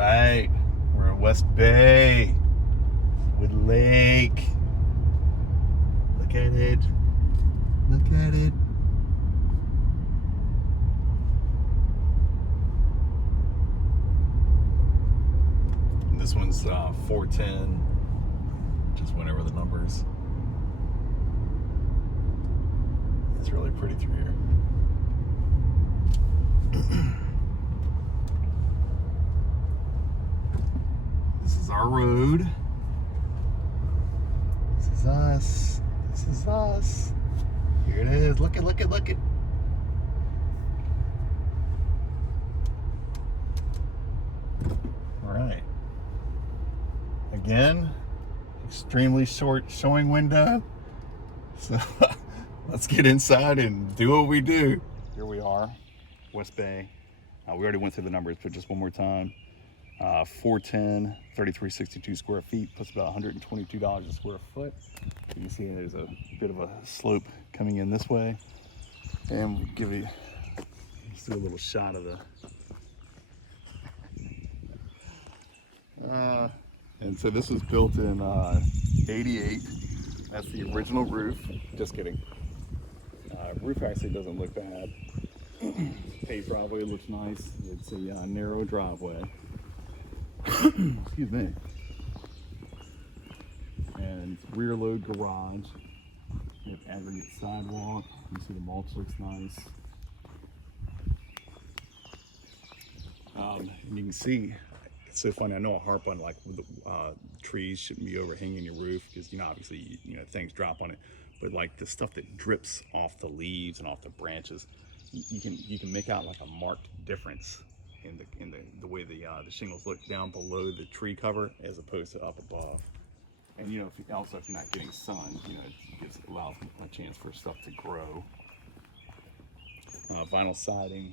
right, we're in West Bay with lake. Look at it. Look at it. And this one's 410, just whenever the numbers. It's really pretty through here. This is our road. This is us. This is us. Here it is. Look it, look it, look it. All right. Again, extremely short showing window. So let's get inside and do what we do. Here we are, West Bay. We already went through the numbers, but just one more time. 410, 3362 square feet, plus about $122 a square foot. You can see there's a bit of a slope coming in this way. And we'll give you, let's do a little shot of the, and so this was built in 88. That's the original roof. Just kidding. Roof actually doesn't look bad. Paved driveway looks nice. It's a narrow driveway. Excuse me. And rear load garage. We have aggregate sidewalk. You see the mulch looks nice. And you can see, it's so funny. I know I harp on like the trees shouldn't be overhanging your roof because obviously things drop on it, but like the stuff that drips off the leaves and off the branches, you can make out like a marked difference in the way the shingles look down below the tree cover as opposed to up above. And if you're not getting sun, it allows a chance for stuff to grow. Vinyl siding.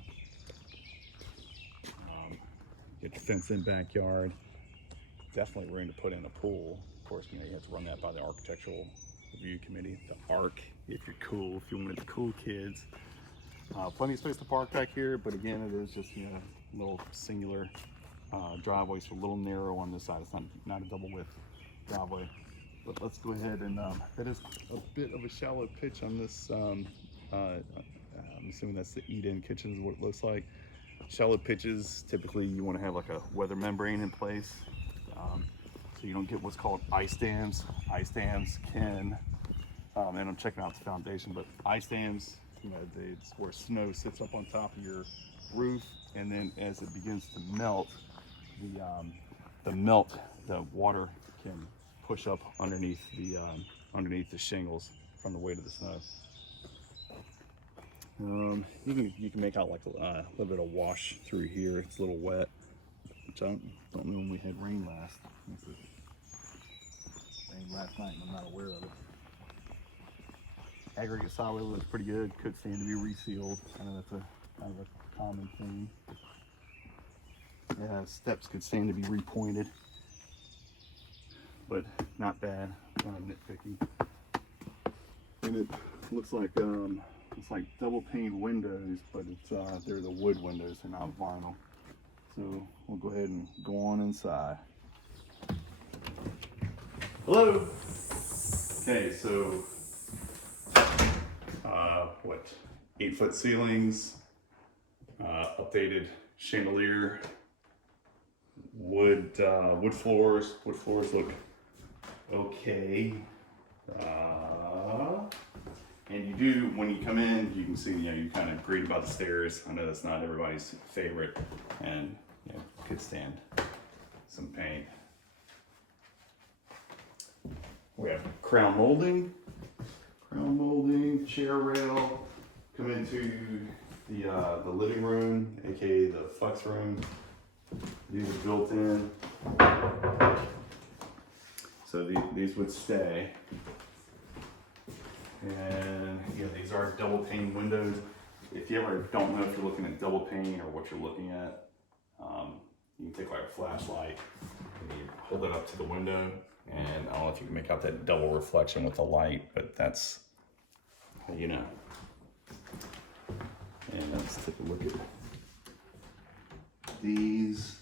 Get the fenced-in backyard. Definitely room to put in a pool. Of course, you have to run that by the architectural review committee, the ARC, if you're cool, if you wanted the cool kids. Plenty of space to park back here, but again, it is just a little singular driveway, so a little narrow on this side. It's not a double width driveway. But let's go ahead and that is a bit of a shallow pitch on this. I'm assuming that's the eat-in kitchen is what it looks like. Shallow pitches, typically you want to have like a weather membrane in place, so you don't get what's called ice dams. Ice dams can, and I'm checking out the foundation, but ice dams, it's where snow sits up on top of your roof, and then as it begins to melt, the water can push up underneath the shingles from the weight of the snow. You can make out like a little bit of wash through here. It's a little wet, which I don't know when we had rain last. Rain last night, and I'm not aware of it. Aggregate solid looks pretty good. Could stand to be resealed. I know that's a kind of a common thing. Yeah, steps could stand to be repointed, but not bad. Not nitpicky. And it looks like it's like double pane windows, but they're the wood windows, they're not vinyl. So we'll go ahead and go on inside. Hello. Okay, so 8-foot ceilings, updated chandelier, wood floors. Wood floors look okay. And you do, when you come in, you can see, you kind of greet about the stairs. I know that's not everybody's favorite, and could stand some paint. We have crown molding, chair rail. Come into the living room, aka the flex room. These are built in, so these would stay. And these are double pane windows. If you ever don't know if you're looking at double pane or what you're looking at, you can take like a flashlight and you hold it up to the window, and I don't know if you can make out that double reflection with the light, but that's how you know. And let's take a look at these.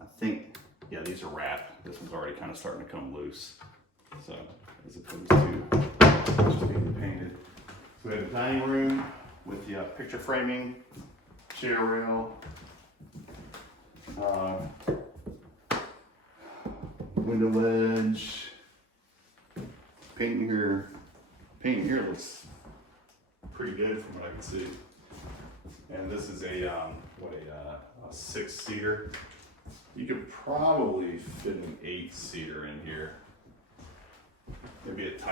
I think, yeah, these are wrap. This one's already kind of starting to come loose. So, as opposed to just being painted. So we have a dining room with the picture framing, chair rail, window ledge. Painting here looks pretty good from what I can see. And this is a 6-seater. You could probably fit an 8-seater in here. It'd be it'd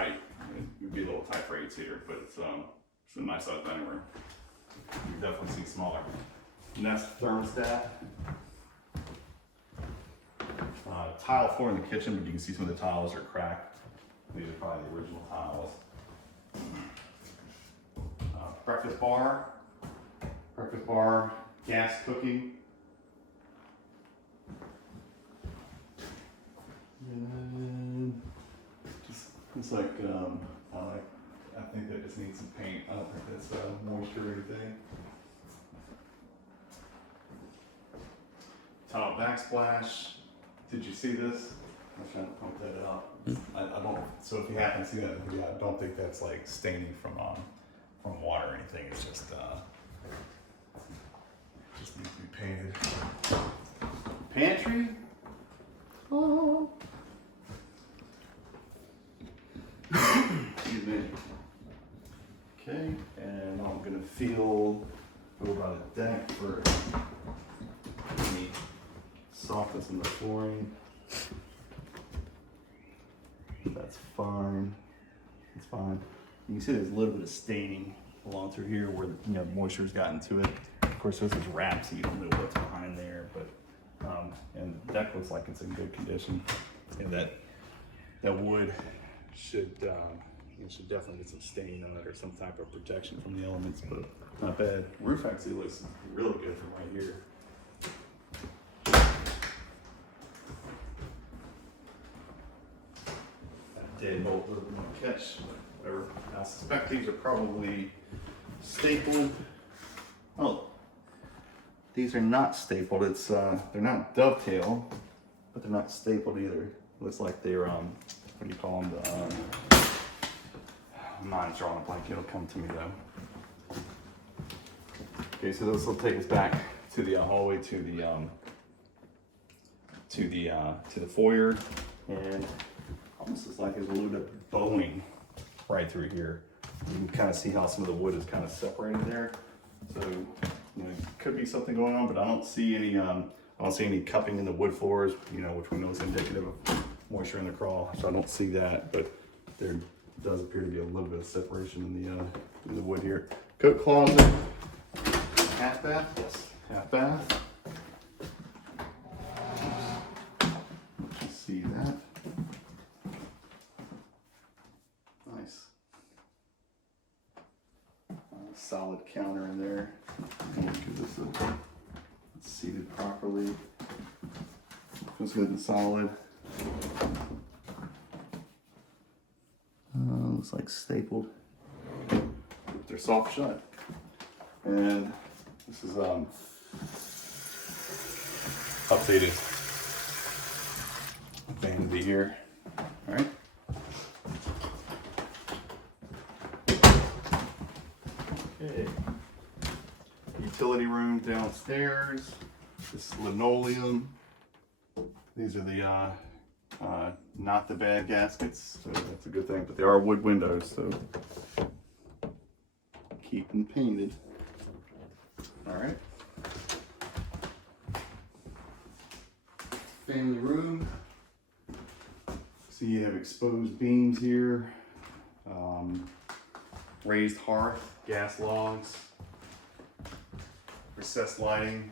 be a little tight for 8-seater, but it's a nice size dining room. You definitely see smaller. Nest thermostat. Tile floor in the kitchen, but you can see some of the tiles are cracked. These are probably the original tiles. Breakfast bar, gas cooking. And just looks like, I think that just needs some paint. I don't think that's moisture or anything. Tile backsplash. Did you see this? I'm trying to pump that out. I don't. So if you happen to see that in the video, I don't think that's like staining from water or anything. It's just needs to be painted. Pantry. Oh. Excuse me. Okay, and I'm gonna feel over by the deck for any softness in the flooring. That's fine. It's fine. You can see there's a little bit of staining along through here where moisture's gotten to it. Of course, this is wrapped, so you don't know what's behind there. But and the deck looks like it's in good condition. And that wood should should definitely get some stain on it or some type of protection from the elements. But not bad. Roof actually looks really good from right here. Deadbolt, little bit more catch, whatever. I suspect these are probably stapled. Oh, these are not stapled. It's they're not dovetail, but they're not stapled either. Looks like they're what do you call them? Mine's drawing a blank. It'll come to me though. Okay, so this will take us back to the hallway to the foyer, and almost looks like there's a little bit of bowing right through here. You can kind of see how some of the wood is kind of separated there. So, could be something going on, but I don't see any cupping in the wood floors, which we know is indicative of moisture in the crawl. So I don't see that, but there does appear to be a little bit of separation in the wood here. Coat closet, half bath, yes, half bath. See that. Nice. Solid counter in there. Because it's seated properly. Feels good and solid. Looks like stapled. They're soft shut. And this is updated vanity here. All right. Okay. Utility room downstairs. This linoleum. These are the not the bad gaskets, so that's a good thing. But they are wood windows, so keep them painted. All right. Family room. So you have exposed beams here, raised hearth, gas logs, recessed lighting.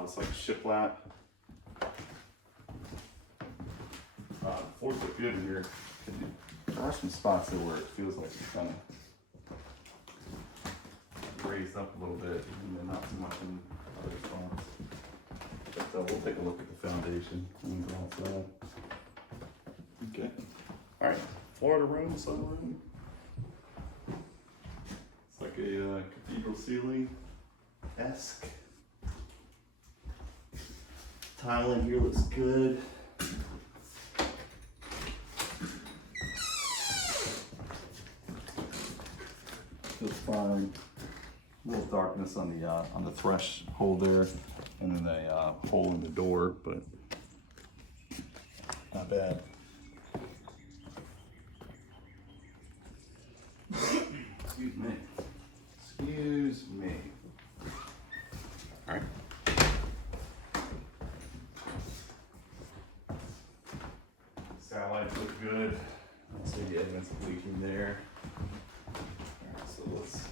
Looks like a shiplap. Floors look good in here. There are some spots there where it feels like it's kind of raised up a little bit, and then not too much in other spots. But we'll take a look at the foundation and go outside. Okay. All right. Florida room, sunroom. like a cathedral ceiling-esque. Tile in here looks good. Feels fine. A little darkness on the threshold there, and then a hole in the door, but not bad. Excuse me. Excuse me. All right. Skylights look good. I don't see the evidence of leaking there. All right, so let's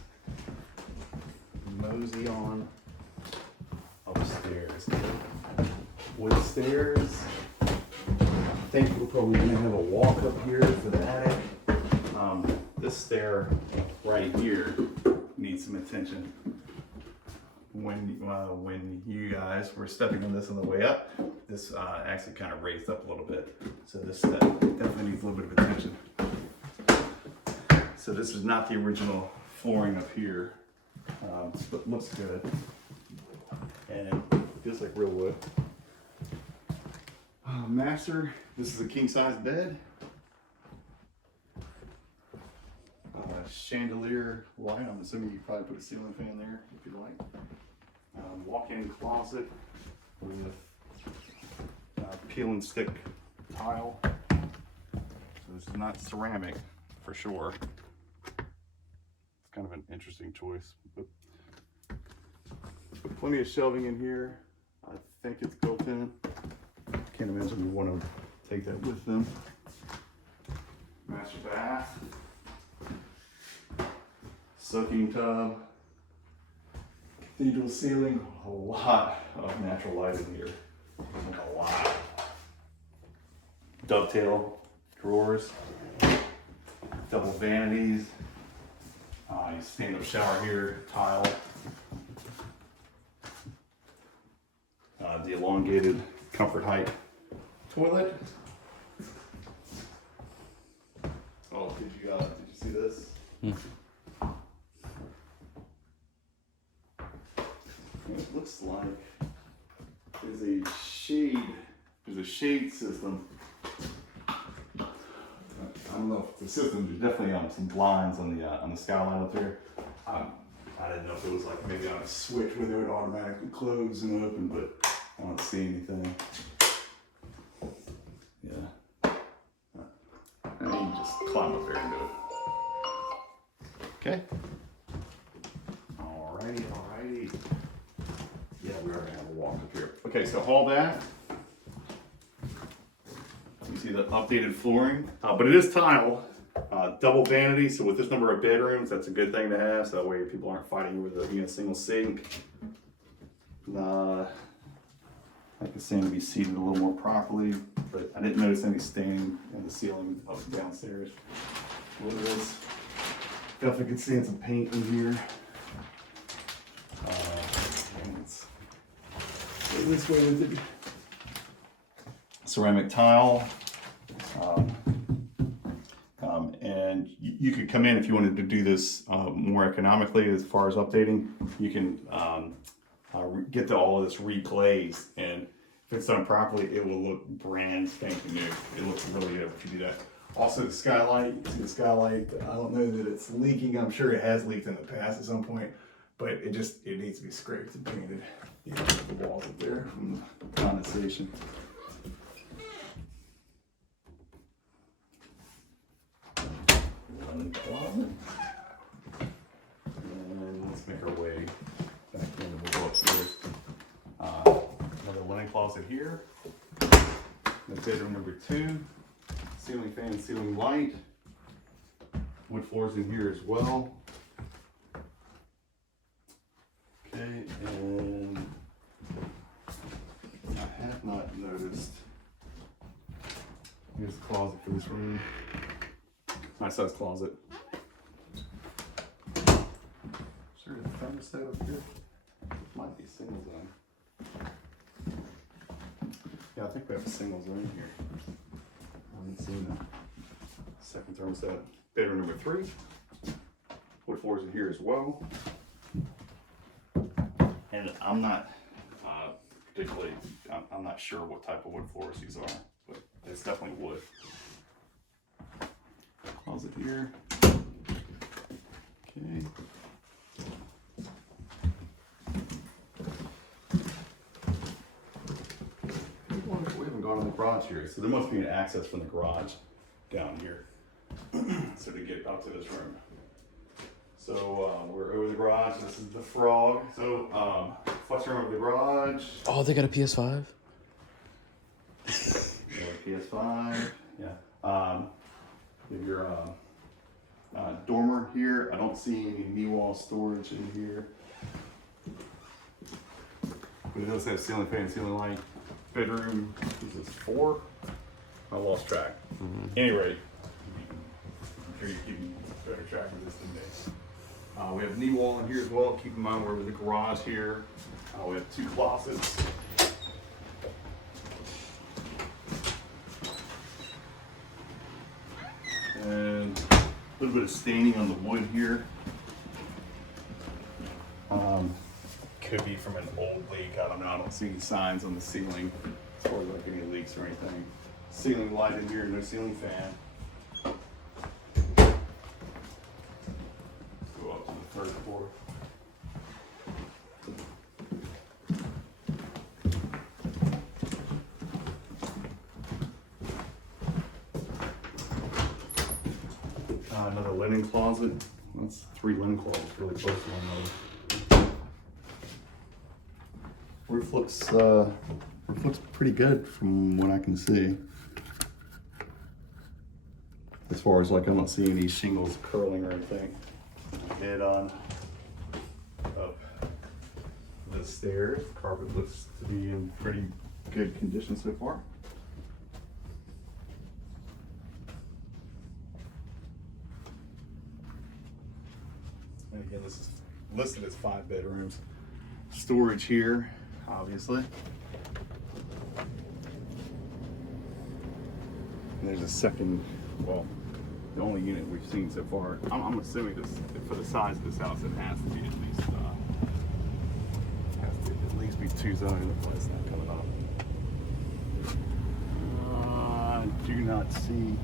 mosey on upstairs. Wood stairs. I think we're probably gonna have a walk up here for the attic. This stair right here needs some attention. When you guys were stepping on this on the way up, this actually kind of raised up a little bit. So this definitely needs a little bit of attention. So this is not the original flooring up here, but looks good. And feels like real wood. Master, this is a king size bed. Chandelier light. I'm assuming you could probably put a ceiling fan there if you like. Walk-in closet with peel and stick tile. So this is not ceramic for sure. It's kind of an interesting choice, but plenty of shelving in here. I think it's built in. Can't imagine we want to take that with them. Master bath. Soaking tub, cathedral ceiling, a lot of natural light in here, like a lot. Dovetail drawers, double vanities, you stand-up shower here, tile, the elongated comfort height toilet. Oh, did you see this? It looks like there's a shade system. I don't know if the system, there's definitely some blinds on the skyline up there. I didn't know if it was like maybe on a switch where they would automatically close and open, but I don't see anything. Yeah. And you can just climb up there and do it. Okay. Alrighty. Yeah, we are gonna have a walk up here. Okay, so all that. You see the updated flooring, but it is tile, double vanity. So with this number of bedrooms, that's a good thing to have. So that way people aren't fighting over the single sink. Like the sand to be seated a little more properly, but I didn't notice any staining in the ceiling up and downstairs. What it is, definitely can see some paint in here. This way with it. Ceramic tile, and you could come in if you wanted to do this more economically as far as updating. You can get all of this reglazed, and if it's done properly, it will look brand spanking new. It looks really good if you do that. Also, the skylight. You see the skylight. I don't know that it's leaking. I'm sure it has leaked in the past at some point, but it needs to be scraped and painted. You know, the walls up there from the condensation. One closet. And let's make our way back in. We'll go upstairs. Another linen closet here. That's bedroom number 2. Ceiling fan, ceiling light. Wood floors in here as well. Okay, and I have not noticed. Here's the closet for this room. Nice size closet. Is there a thermostat up here? Might be single zone. Yeah, I think we have a single zone here. I haven't seen that. Second thermostat. Bedroom number 3. wood floors in here as well. And I'm not particularly, I'm not sure what type of wood floors these are, but it's definitely wood. Closet here. Okay. We haven't gone in the garage here, so there must be an access from the garage down here. So to get up to this room. So we're over the garage. This is the frog. So flex room over the garage. Oh, they got a PS5? PS5. Yeah. You have your dormer here. I don't see any knee wall storage in here. But it does have ceiling fan, ceiling light. Bedroom. This is 4. I lost track. Anyway, I'm sure you're keeping better track of this than me. We have knee wall in here as well. Keep in mind we're over the garage here. We have 2 closets. And a little bit of staining on the wood here. Could be from an old leak. I don't know. I don't see any signs on the ceiling as far as like any leaks or anything. Ceiling light in here, no ceiling fan. Go up to the 3rd floor. Another linen closet. That's 3 linen closets really close to one another. Roof looks pretty good from what I can see. As far as like I don't see any shingles curling or anything. Head on up the stairs. The carpet looks to be in pretty good condition so far. And again, this is listed as 5 bedrooms. Storage here, obviously. And there's a second, well, the only unit we've seen so far. I'm assuming this, for the size of this house, it has to be at least be 2 zoning. Why is that coming up? I do not see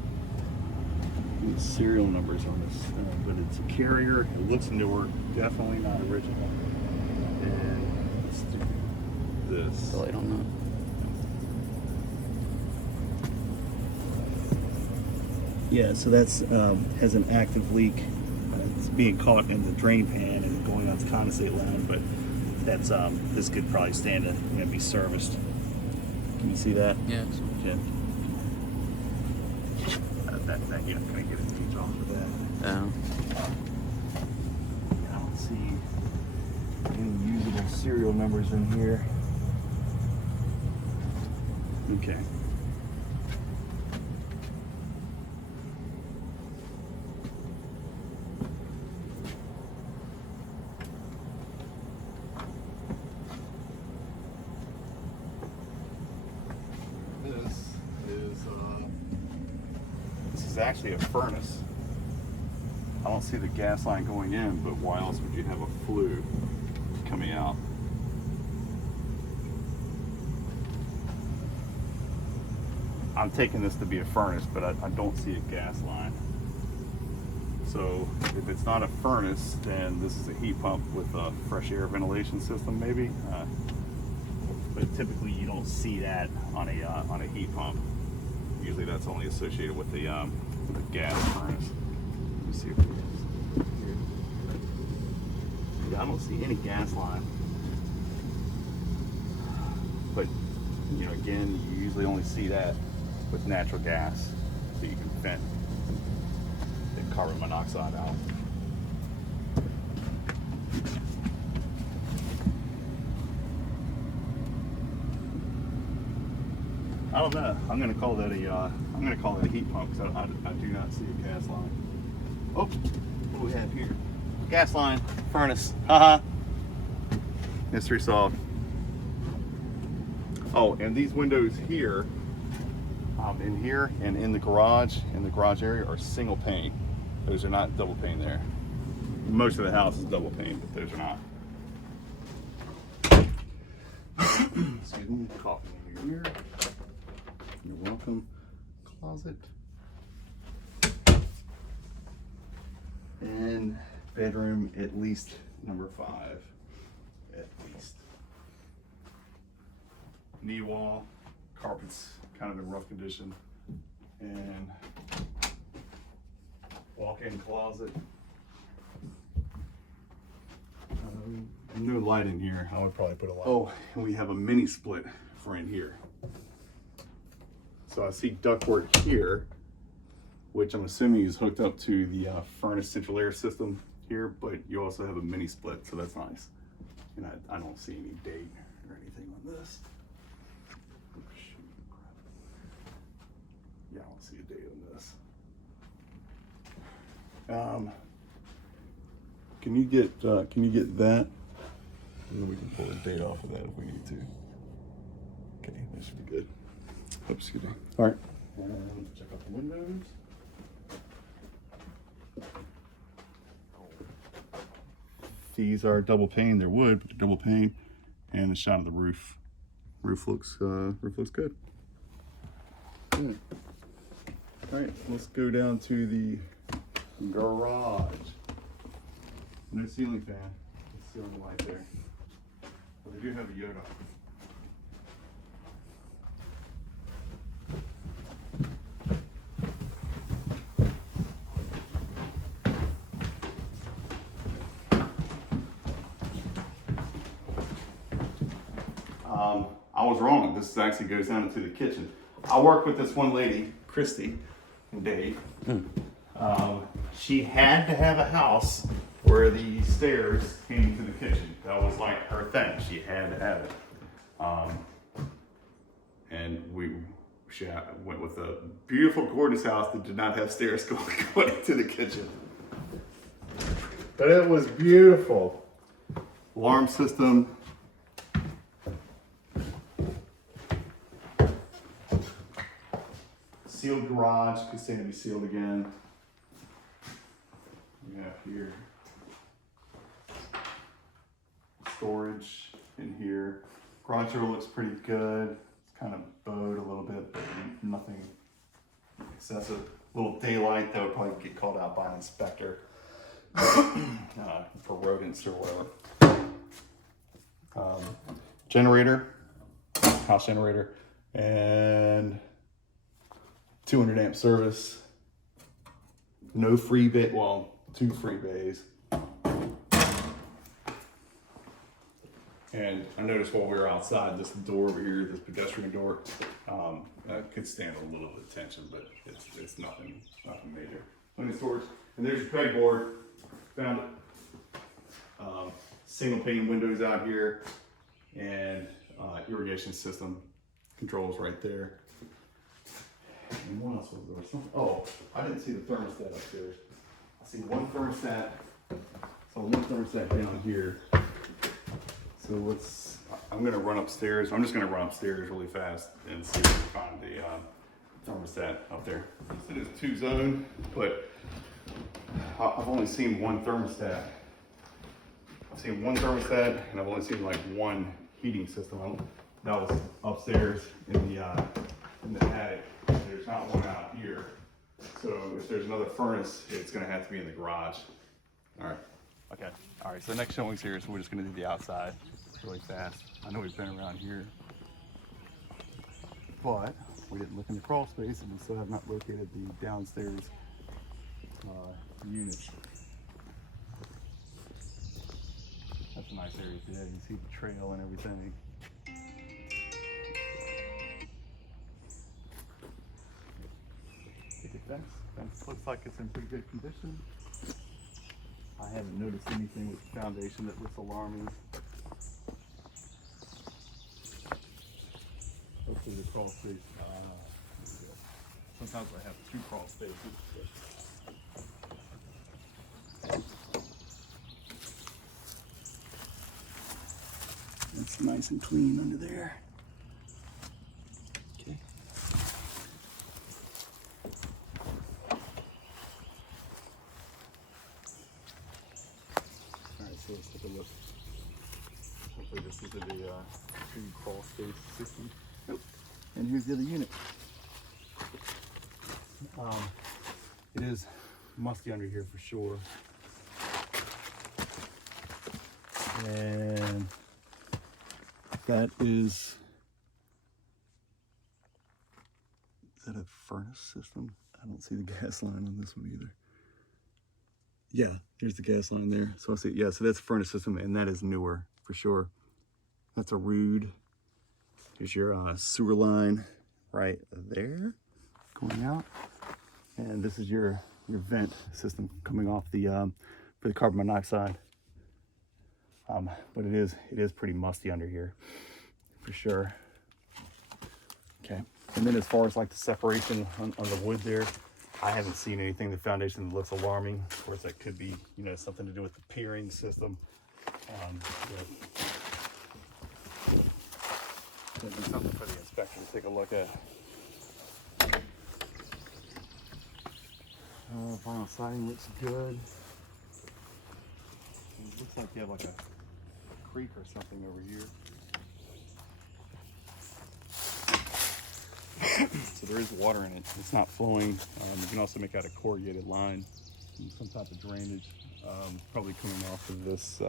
any serial numbers on this, but it's a Carrier. It looks newer, definitely not original. And let's do this. Really don't know. Yeah, so that's has an active leak. It's being caught in the drain pan and going on to condensate line, but that's this could probably stand and be serviced. Can you see that? Yeah. Jim? That unit can get its teeth off of that. Yeah. I don't see any usable serial numbers in here. Okay. This is actually a furnace. I don't see the gas line going in, but why else would you have a flue coming out? I'm taking this to be a furnace, but I don't see a gas line. So if it's not a furnace, then this is a heat pump with a fresh air ventilation system, maybe. But typically you don't see that on a heat pump. Usually that's only associated with the gas furnace. Let me see if it is. Yeah, I don't see any gas line. But, you know, again, you usually only see that with natural gas, so you can vent the carbon monoxide out. I don't know. I'm gonna call that a heat pump because I do not see a gas line. Oh, what do we have here? Gas line, furnace. Haha. Mystery solved. Oh, and these windows here, in here and in the garage area are single pane. Those are not double pane there. most of the house is double pane, but those are not. Excuse me, coffee in your ear. You're welcome. Closet. And bedroom at least number 5. At least. Knee wall, carpets kind of in rough condition. And walk-in closet. No light in here. I would probably put a light. Oh, and we have a mini split for in here. So I see ductwork here, which I'm assuming is hooked up to the furnace central air system here, but you also have a mini split, so that's nice. And I don't see any date or anything on this. Yeah, I don't see a date on this. Can you get that? And then we can pull a date off of that if we need to. Okay, that should be good. Oops, excuse me. All right. Check out the windows. These are double pane. They're wood, but they're double pane. And the shot of the roof. Roof looks good. Good. All right, let's go down to the garage. No ceiling fan. Let's see on the light there. But they do have a Yoda. I was wrong. This actually goes down into the kitchen. I worked with this one lady, Christy and Dave. She had to have a house where the stairs came to the kitchen. That was like her thing. She had to have it. And she went with a beautiful, gorgeous house that did not have stairs going into the kitchen. But it was beautiful. Alarm system. Sealed garage, could stand to be sealed again. We have here storage in here. Garage door looks pretty good. It's kind of bowed a little bit, but nothing excessive. Little daylight that would probably get called out by an inspector for rodents or whatever. Generator, house generator, and 200 amp service. No free bay, well, 2 free bays. And I noticed while we were outside, this door over here, this pedestrian door, could stand a little bit of tension, but it's nothing major. Plenty of storage. And there's your pegboard. Found it. Single pane windows out here, and irrigation system controls right there. And what else was there? Oh, I didn't see the thermostat upstairs. I see one thermostat. So one thermostat down here. So I'm gonna run upstairs. I'm just gonna run upstairs really fast and see if we can find the thermostat up there. It is 2-zone, but I've only seen one thermostat. I've seen one thermostat, and I've only seen like one heating system. That was upstairs in the attic. There's not one out here. So if there's another furnace, it's gonna have to be in the garage. All right. Okay. All right. So the next showing's here, so we're just gonna do the outside really fast. I know we've been around here, but we didn't look in the crawl space, and we still have not located the downstairs unit. That's a nice area today. You see the trail and everything. Fence looks like it's in pretty good condition. I haven't noticed anything with the foundation that looks alarming. Hopefully the crawl space. Sometimes I have 2 crawl spaces. It's nice and clean under there. Okay. So let's take a look. Hopefully this isn't a true crawl space system. Nope. And here's the other unit. It is musty under here for sure. And that is that a furnace system? I don't see the gas line on this one either. Yeah, here's the gas line there. So I see, yeah, so that's a furnace system, and that is newer for sure. That's a Rude. Here's your sewer line right there going out. And this is your vent system coming off the for the carbon monoxide. But it is pretty musty under here for sure. Okay, and then as far as like the separation on the wood there, I haven't seen anything in the foundation that looks alarming. Of course, that could be, you know, something to do with the piering system. That'd be something for the inspector to take a look at. Vinyl siding looks good. It looks like you have like a creek or something over here. So there is water in it. It's not flowing. You can also make out a corrugated line, some type of drainage, probably coming off of this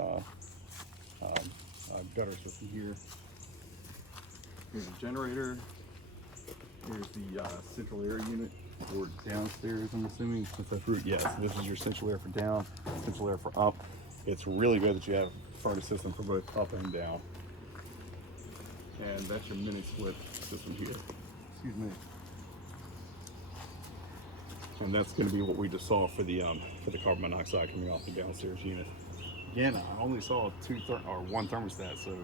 gutter system here. Here's the generator. Here's the central air unit for downstairs, I'm assuming, since that's root. Yes, this is your central air for down, central air for up. It's really good that you have a furnace system for both up and down. And that's your mini split system here. Excuse me. And that's going to be what we just saw for the carbon monoxide coming off the downstairs unit. Again, I only saw one thermostat, so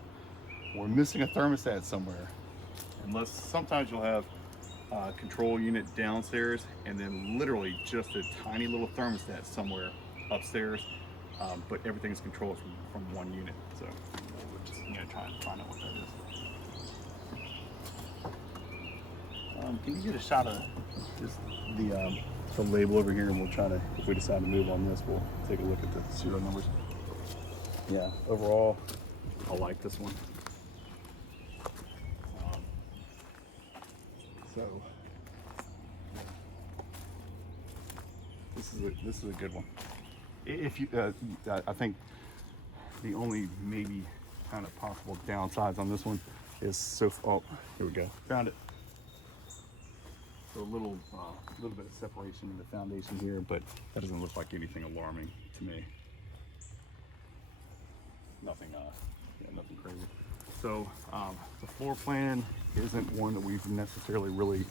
we're missing a thermostat somewhere. Unless sometimes you'll have a control unit downstairs and then literally just a tiny little thermostat somewhere upstairs, but everything's controlled from one unit. So we're just going to try and find out what that is. Can you get a shot of just the label over here, and we'll try to, if we decide to move on this, we'll take a look at the serial numbers. Yeah, overall, I like this one. So this is a good one. If you, I think the only maybe kind of possible downsides on this one is oh, here we go, found it. So a little bit of separation in the foundation here, but that doesn't look like anything alarming to me. Nothing, nothing crazy. So the floor plan isn't one that we've necessarily really.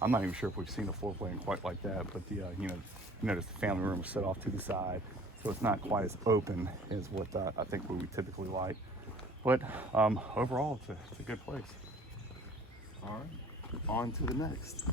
I'm not even sure if we've seen a floor plan quite like that, but the you notice the family room is set off to the side, so it's not quite as open as what I think we would typically like. But overall, it's a good place. All right. On to the next.